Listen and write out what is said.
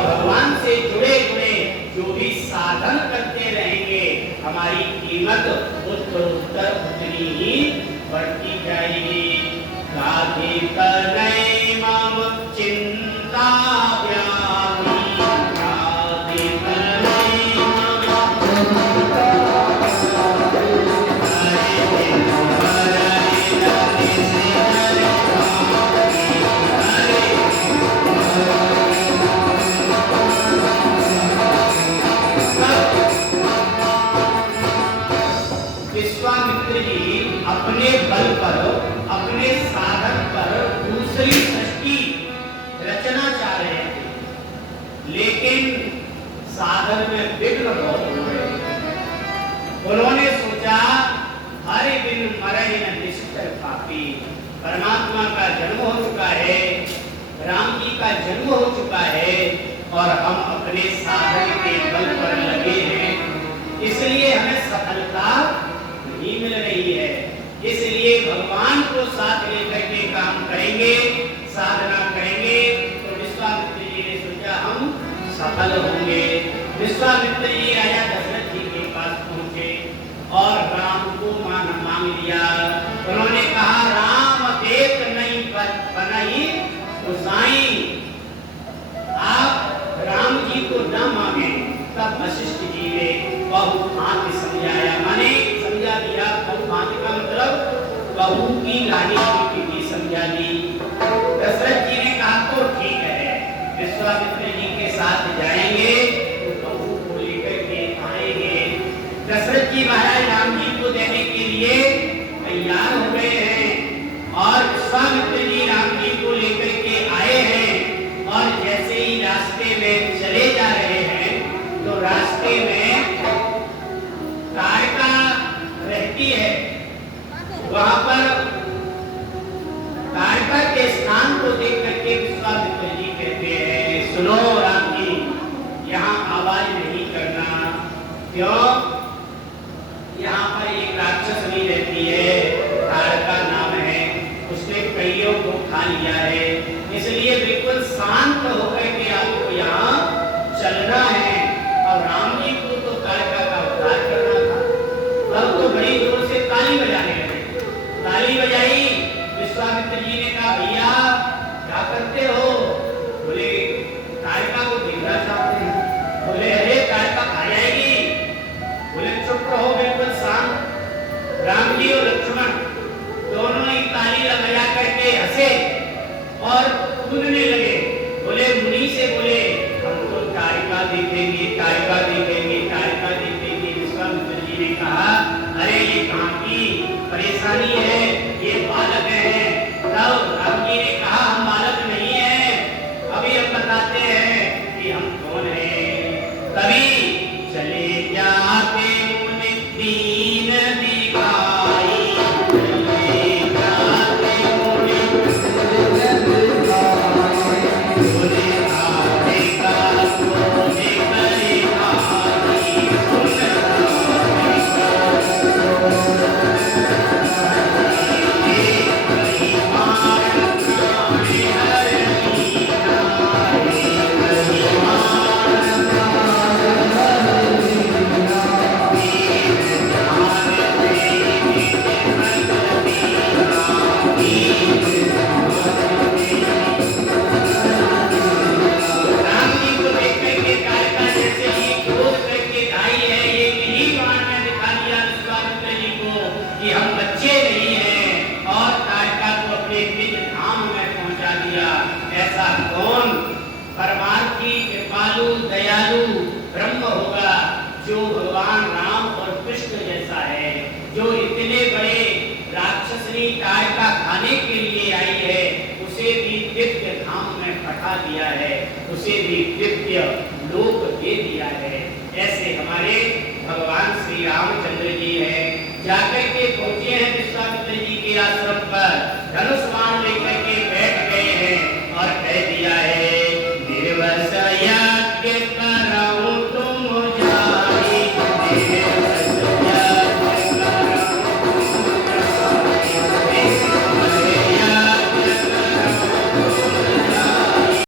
और भगवान से जुड़े जुड़े जो भी साधन करते रहेंगे, हमारी कीमत उत्तरोत्तर उतनी ही बढ़ती जाएगी। राधे तनय मम चिंता व्याधि, राधे तनय मम चिंता विश्वामित्र जी अपने बल पर, अपने साधन पर दूसरी सृष्टि रचना चाह रहे थे, लेकिन साधन में विघ्न बहुत हो रहे थे। उन्होंने सोचा हरि बिन मरहि न निश्चर पापी, परमात्मा का जन्म हो चुका है, राम जी का जन्म हो चुका है और हम अपने साधन के बल पर लगे हैं, इसलिए हमें सफलता नहीं मिल रही है। इसलिए भगवान को साथ लेकर के काम करेंगे, साधना करेंगे तो विश्वामित्र जी ने सोचा हम सफल होंगे। विश्वामित्र जी राजा दशरथ जी के पास पहुंचे और राम को मांग लिया। उन्होंने कहा राम देख नहीं बनाई गोसाई, आप राम जी को न मांगे। तब वशिष्ठ जी ने बहुभांति समझाया, माने समझा दिया। बहुभांति का मतलब बहू की लानी की समझा दी। दशरथ जी ने कहा तो ठीक है, विश्वामित्र जी के साथ जाएंगे तो बहू को लेकर के आएंगे। दशरथ जी महाराज राम जी को देने के लिए तैयार हो गए हैं और विश्वामित्र जी राम जी को लेकर के आए हैं और जैसे ही रास्ते में चले जा रहे हैं तो रास्ते में ताड़का रहती है, वहां पर ताड़का के स्थान को देख करके विश्वामित्र जी कहते हैं सुनो राम जी, यहाँ आवाज नहीं करना। क्यों? यहाँ पर एक राक्षसनी रहती है, ताड़का नाम है, उसने कईयों को खा लिया है, इसलिए बिल्कुल शांत होकर के आपको यहाँ चलना है। और राम जी को तो ताड़का का उद्धार करना था। तब तो बड़ी जोर से ताली बजाने लगे। ताली बजाई, विश्वामित्र जी ने कहा भैया क्या करते हो? बोले ताड़का को देखना चाहते हैं। बोले अरे ताड़का खा जाएगी। बोले चुप रहो, बिल्कुल शांत। राम जी और लक्ष्मण दोनों ही ताली बजा करके हंसे और कूदने लगे। बोले मुनि से बोले हम तो ताड़का देखेंगे, ताड़का देखेंगे, ताड़का देखेंगे। विश्वामित्र जी ने कहा अरे ये कहाँ की परेशानी है, ये बालक है। तब राम जी ने कहा हम बालक नहीं है, अभी हम बताते हैं कि हम कौन हैं। तभी चले जाते मुनि दीन दिखाई, चले जाते मुनि दीन दिखाई, बोले आते का बोले करे आई, दयालु ब्रह्म होगा जो भगवान राम और कृष्ण जैसा है, जो इतने बड़े राक्षसनी ताड़का खाने के लिए आई है, उसे भी दिव्य धाम में पठा दिया है, उसे भी दिव्य लोक दे दिया है। ऐसे हमारे भगवान श्री रामचंद्र जी हैं, जाकर के